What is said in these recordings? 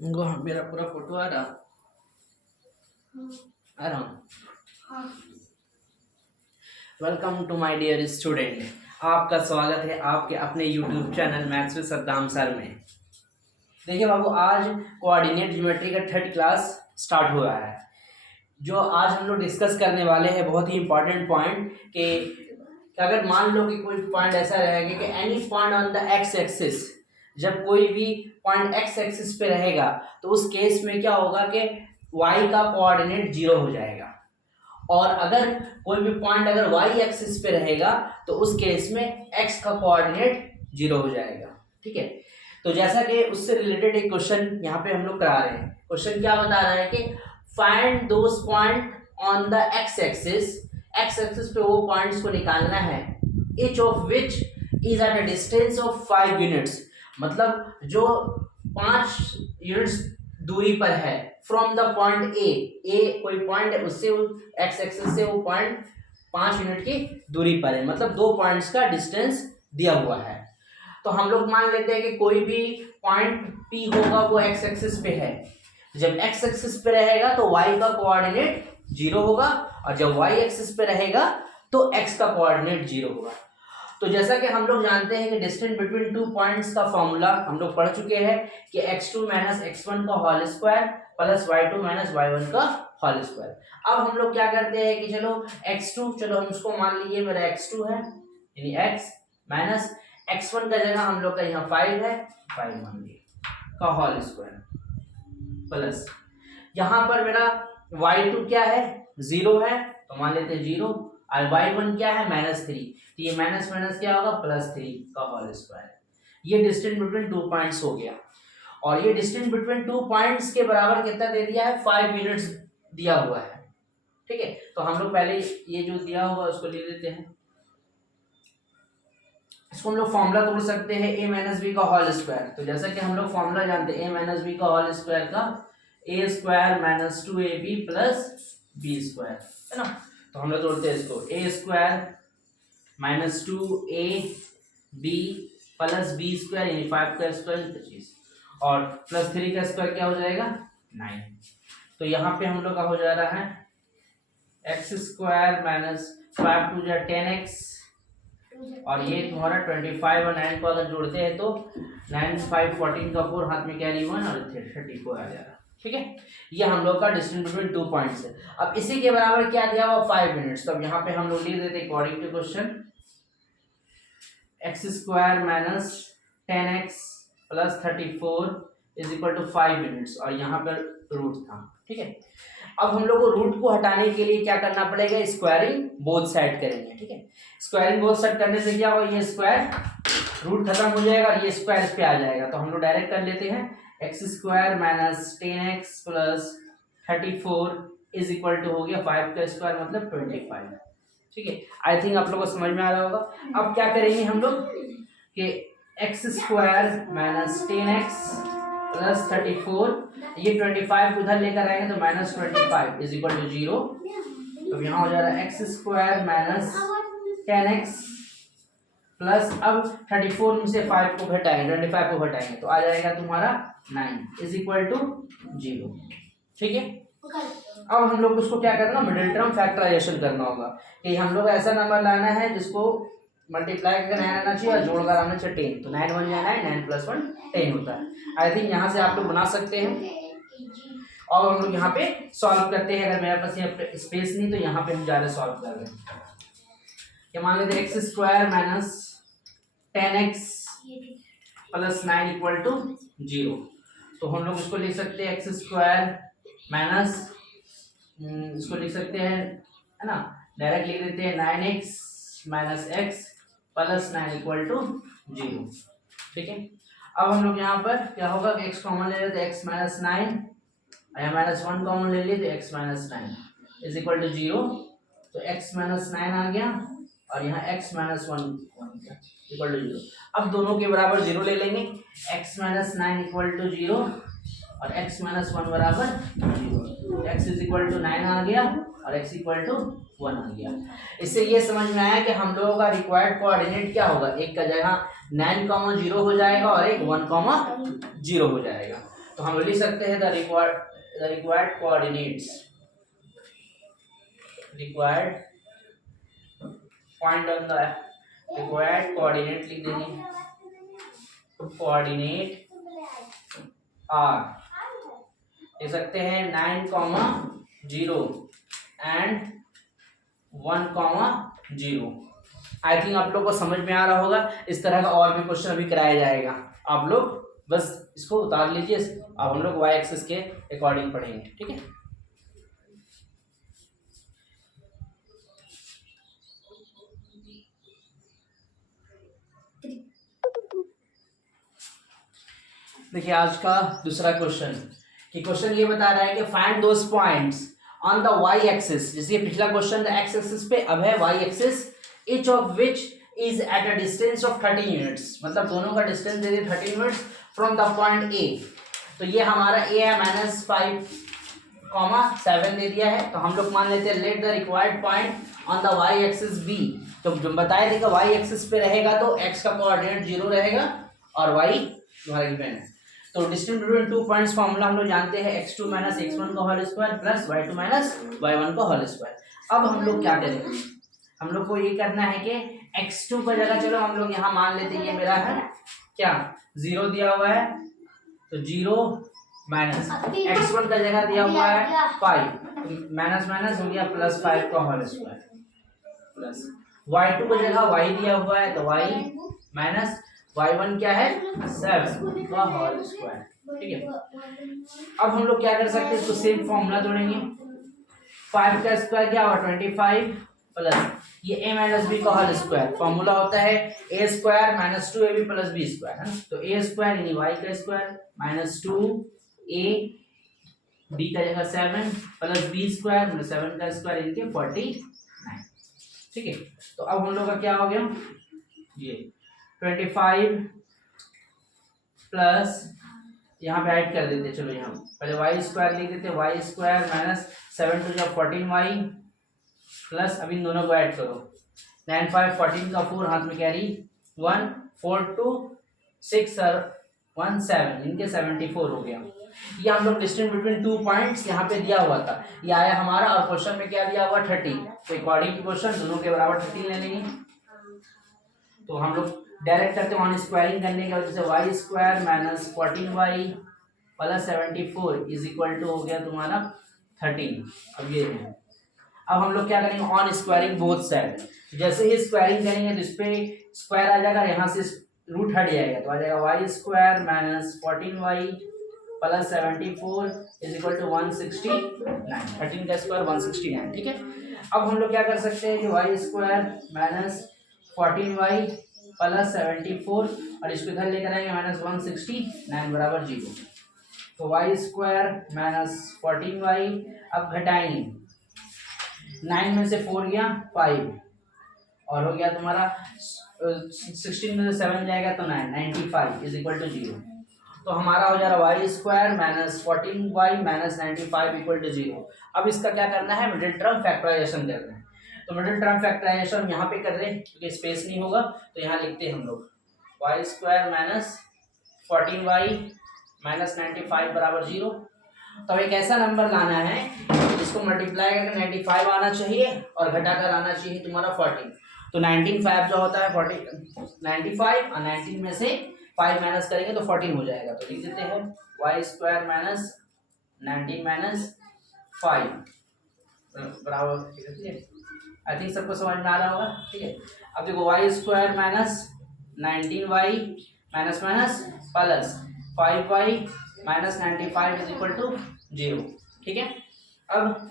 इनको मेरा पूरा फोटो आ रहा हूँ। Welcome to my dear student, आपका स्वागत है आपके अपने YouTube channel maths with Saddam sir में। देखिए बाबू, आज कोऑर्डिनेट ज्योमेट्री का थर्ड क्लास स्टार्ट हो रहा है। जो आज हम लोग डिस्कस करने वाले हैं बहुत ही इंपॉर्टेंट पॉइंट कि अगर मान लो कि कोई पॉइंट ऐसा रहेगा कि any point on the x axis, जब कोई भी पॉइंट एक्स एक्सिस पे रहेगा तो उस केस में क्या होगा कि y का कोऑर्डिनेट 0 हो जाएगा, और अगर कोई भी पॉइंट अगर y एक्सिस पे रहेगा तो उस केस में x का कोऑर्डिनेट 0 हो जाएगा। ठीक है, तो जैसा कि उससे रिलेटेड एक क्वेश्चन यहाँ पे हम लोग करा रहे हैं। क्वेश्चन क्या बता रहा है कि find those point on the x axis पे वो पॉइंट्स को निकालना है each of which is at a distance of 5 units, मतलब जो 5 यूनिट्स दूरी पर है फ्रॉम द पॉइंट ए कोई पॉइंट है उससे एक्स एक्सिस से वो पॉइंट 5 यूनिट की दूरी पर है, मतलब दो पॉइंट्स का डिस्टेंस दिया हुआ है। तो हम लोग मान लेते हैं कि कोई भी पॉइंट P होगा वो एक्स एक्सिस पे है। जब एक्स एक्सिस पे रहेगा तो y का कोऑर्डिनेट 0 होगा, और जब y एक्सिस पे रहेगा तो x का कोऑर्डिनेट 0 होगा। तो जैसा कि हम लोग जानते हैं कि डिस्टेंस बिटवीन टू पॉइंट्स का फॉर्मूला हम लोग पढ़ चुके हैं कि x2 माइनस x1 का whole square plus y2 minus y1 का होल स्क्वायर। अब हम लोग क्या करते हैं कि चलो x2, चलो हम उसको मान लीजिए मेरा x2 है, यानी x माइनस x1 का जगह हम लोग का यहाँ 5 है, 5 मान लीजिए का होल स्क्वायर प्लस यहाँ पर मेरा y2 क्या है, 0 है, तो मान लेते हैं 0, और y1 क्या है, -3, तो ये माइनस माइनस क्या होगा, +3 का होल स्क्वायर। ये डिस्टेंस बिटवीन टू पॉइंट्स हो गया, और ये डिस्टेंस बिटवीन टू पॉइंट्स के बराबर कितना दे दिया है, 5 यूनिट्स दिया हुआ है। ठीक है, तो हम लोग पहले ये जो दिया हुआ उसको ले लेते हैं। इसको हम लोग फॉर्मूला तोड़ सकते हैं a माइनस बी का होल स्क्वायर। तो जैसा कि हम लोग फॉर्मूला जानते हैं a माइनस बी का होल स्क्वायर का a square minus 2ab plus B square, है ना। तो हम लोग तोड़ते हैं इसको, a square minus 2ab plus B square यानी 5 का स्क्वायर 25, और प्लस 3 का स्क्वायर क्या हो जाएगा, 9। तो यहाँ पे हम लोग का हो जा रहा है x square minus 5 to 10x, और ये तुम्हारा 25 और 9 को अगर जोड़ते हैं तो 9 5 14 का 4 हाथ में कैरी 1 और 34 आ जा रहा। ठीक है, ये हम लोग का डिस्टेंस बिटवीन टू पॉइंट्स है। अब इसी के बराबर क्या दिया हुआ, 5 मिनट्स। तो अब यहाँ पे हम लोग लिख देते according to question X square minus 10x plus 34 is equal to 5 minutes, और यहाँ पर रूट था। ठीक है, अब हम लोग को रूट को हटाने के लिए क्या करना पड़ेगा, स्क्वायरिंग बोथ साइड करेंगे। ठीक है, स्क्वायरिंग बोथ साइड करने से क्या होगा, ये स्क्वायर रूट खत्म हो जाएगा और ये स्क्वायर इस पे आ जाएगा। तो हम लोग डायरेक्ट कर लेते हैं X square minus 10x plus 34 is equal to हो गया 5 का स्क्वायर मतलब 25। ठीक है, आई थिंक आप लोग को समझ में आ रहा होगा। अब क्या करेंगे हम लोग कि x square minus 10x plus 34, ये 25 उधर लेकर आएंगे तो माइनस 25 इज इक्वल टू 0। तो यहाँ हो जा रहा है x square minus 10x plus, अब 34 में से 5 को घटाएंगे, 25 को घटाएंगे तो आ जाएगा तुम्हारा 9 इज इक्वल टू 0। ठीक है, अब हम लोग उसको क्या करना, मिडिल टर्म फैक्टराइजेशन करना होगा कि हम लोग ऐसा नंबर लाना है जिसको मल्टीप्लाई करके 9 आना चाहिए और जोड़कर आना चाहिए 10। तो 9 1 9, 9 प्लस 1 10 होता है। आई थिंक यहाँ से आप लोग बना सकते हैं। और हम लोग यहाँ पे सॉल्व करते हैं, अगर मेरे पास यहाँ स्पेस नहीं तो यहाँ पे हम ज़्यादा सॉल्व कर रहे हैं। क्या मान लेते हैं X square minus 10x plus 9 equal to 0। तो हम लोग इसको लिख सकते हैं एक्स स्क्वायर माइनस, इसको लिख सकते हैं, है ना, डायरेक्ट लिख देते हैं 9x minus x plus 9 equal to 0। ठीक है, अब हम लोग यहाँ पर क्या होगा कि x कॉमन ले लेते हैं, x माइनस 9 या माइनस 1 कॉमन ले लिए तो x minus 9 is equal to 0। तो x माइनस 9 आ गया और यहाँ x माइनस 1 इक्वल टू 0। अब दोनों के बराबर 0 ले लेंगे, x माइनस 9 इक्वल टू 0 और x माइनस 1 बराबर 0। x इज इक्वल टू 9 आ गया और x इक्वल टू 1 आ गया। इससे ये समझ में आया कि हम लोगों का रिक्वायर्ड कोऑर्डिनेट क्या होगा, एक का जगह 9, 0 हो जाएगा और एक 1, 0 हो जाएगा। तो हम लिख सकते हैं the required coordinates, required point on the required coordinate लिख देंगे, कोऑर्डिनेट आर लिख सकते हैं 9,0 एंड 1,0। आई थिंक आप लोग को समझ में आ रहा होगा। इस तरह का और भी क्वेश्चन अभी कराया जाएगा, आप लोग बस इसको उतार लीजिए। अब हम लोग वाई एक्सिस के अकॉर्डिंग पढ़ेंगे, ठीक है। देखिए आज का दूसरा क्वेश्चन, कि क्वेश्चन ये बता रहा है कि find those points on the Y axis. जैसे पिछला क्वेश्चन एक्स एक्सिस पे, अब है Y axis, each of which is at a distance of 13 units, मतलब दोनों का डिस्टेंस दे दिया 13 units from the point A. तो ये हमारा ए है -5,7 दे दिया है। तो हम लोग मान लेते हैं let the required point on the Y axis B. तो जो बताया देखा वाई एक्सिस पे रहेगा तो एक्स का कोऑर्डिनेट 0 रहेगा और वाई तुम्हारा गिवन है। तो distance between two points formula हम लोग जानते हैं x2 - x1 का whole square plus y2 - y1 का होल स्क्वायर। अब हम लोग क्या करेंगे, हम लोग को ये करना है कि x2 पर जगह, चलो हम लोग यहाँ मान लेते हैं ये मेरा है क्या 0 दिया हुआ है, तो 0 माइनस x1 का जगह दिया हुआ है 5, माइनस माइनस हो गया +5 का होल स्क्वायर प्लस y2 का जगह y दिया हुआ है तो y माइनस y1 क्या है 7 का होल स्क्वायर, ठीक है। अब हम लोग क्या कर सकते हैं, इसको सेम फॉर्मूला जोड़ेंगे। 5 का स्क्वायर क्या होगा 25 प्लस ये a माइनस बी का होल स्क्वायर, फॉर्मूला होता है a square minus 2ab plus b square, है ना। तो a स्क्वायर यानी y का स्क्वायर माइनस 2a b का जगह 7 प्लस b स्क्वायर मतलब 7 का स्क्वायर इनके 49, ठीक है। तो अब हम लोग का क्या हो गया, ये 25 प्लस यहाँ पे ऐड कर देते, चलो यहाँ पहले वाई स्क्वायर लिख देते, Y square minus 7 two 14y plus अब इन दोनों को ऐड करो 9 5 14 का 4 हाथ में कैरी 1 4 2 6 और 1 7 इनके 74 हो गया। ये हम लोग डिस्टेंस बिटवीन टू पॉइंट्स यहाँ पे दिया हुआ था, ये आया हमारा और क्वेश्चन में क्या दिया हुआ 30। तो अकॉर्डिंग टू क्वेश्चन दोनों के बराबर 30 ले लेंगे। तो हम लोग डायरेक्ट करते हैं, स्क्वायरिंग करने की वजह से Y square minus 14y plus 74 is equal to हो गया तुम्हारा 13। अब ये है, अब हम लोग क्या करेंगे ऑन स्क्वायरिंग बोथ साइड, जैसे ही स्क्वायरिंग करेंगे तो इस पे स्क्वायर आ जाएगा, यहाँ से रूट हट जाएगा तो आ जाएगा Y square minus 14y plus 74 is equal to 169, 13 का स्क्वायर 169, ठीक है। अब हम लोग क्या कर सकते हैं कि Y square minus 14y plus 74 और इसको इधर लेकर आएंगे माइनस 169 बराबर 0। तो वाई स्क्वायर माइनस 14y, अब घटाएंगे 9 में से 4 गया 5 और हो गया तुम्हारा 16 में से 7 जाएगा तो 9 95 इज इक्वल टू 0। तो हमारा हो जा रहा Y square minus 14y minus 95 equal to 0। अब इसका क्या करना है, मिडिल टर्म फैक्टराइजेशन करना है। तो मिडिल टर्म फैक्टराइजेशन यहाँ पे कर रहे हैं क्योंकि स्पेस नहीं होगा, तो यहाँ लिखते हैं हम लोग Y square minus 14y minus 95 बराबर 0। तो एक ऐसा नंबर लाना है जिसको मल्टीप्लाई करके 95 आना चाहिए और घटाकर आना चाहिए तुम्हारा 14। तो 19 जो होता है 95 और 19 में से 5 माइनस करेंगे तो 14 हो जाएगा। तो लिख देते हैं वाई स्क्वायर माइनस 19 माइनस 5 बराबर, आई थिंक सबको समझ में आ रहा होगा, ठीक है। अब देखो Y square minus 19y minus minus plus 5y minus 95 is equal to 0, ठीक है। अब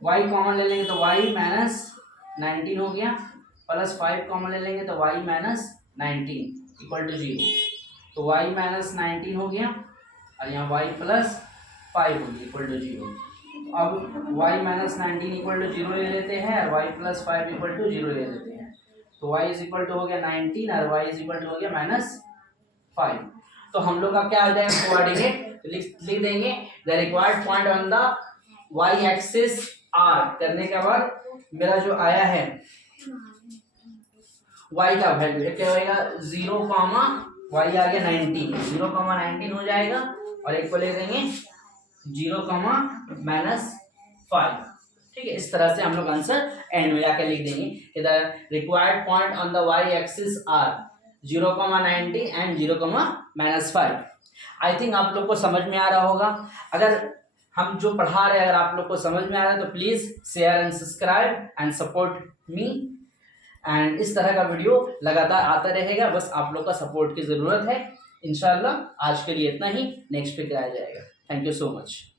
y कॉमन ले लेंगे तो y माइनस 19 हो गया प्लस 5 कॉमन ले लेंगे तो y माइनस 19 इक्वल टू 0। तो y माइनस 19 हो गया और यहाँ y प्लस 5 हो गया इक्वल टू 0। अब y माइनस 19 इक्वल टू 0 ले लेते हैं और y प्लस 5 इक्वल टू 0 ले लेते हैं। तो y इज इक्वल टू हो गया 19 और y इज इक्वल टू हो गया माइनस 5। तो हम लोग का क्या हो जाएगा कोऑर्डिनेट लिख देंगे the required point on the y axis r करने के बाद मेरा जो आया है y का वैल्यू क्या होएगा 0, y आ गया 19, 0, 19 हो जाएगा और एक को लिख देंगे 0,-5। ठीक है, इस तरह से हम लोग आंसर एंड में जाकर लिख देंगे कि the required point on the Y axis are 0,90 and 0,-5। I think आप लोग को समझ में आ रहा होगा। अगर हम जो पढ़ा रहे हैं अगर आप लोग को समझ में आ रहा है तो please share and subscribe and support me. And इस तरह का वीडियो लगातार आता रहेगा, बस आप लोग का सपोर्ट की जरूरत है। इंशाल्लाह आज के लिए इतना ही, नेक्स्ट पे कराया जाएगा। Thank you so much.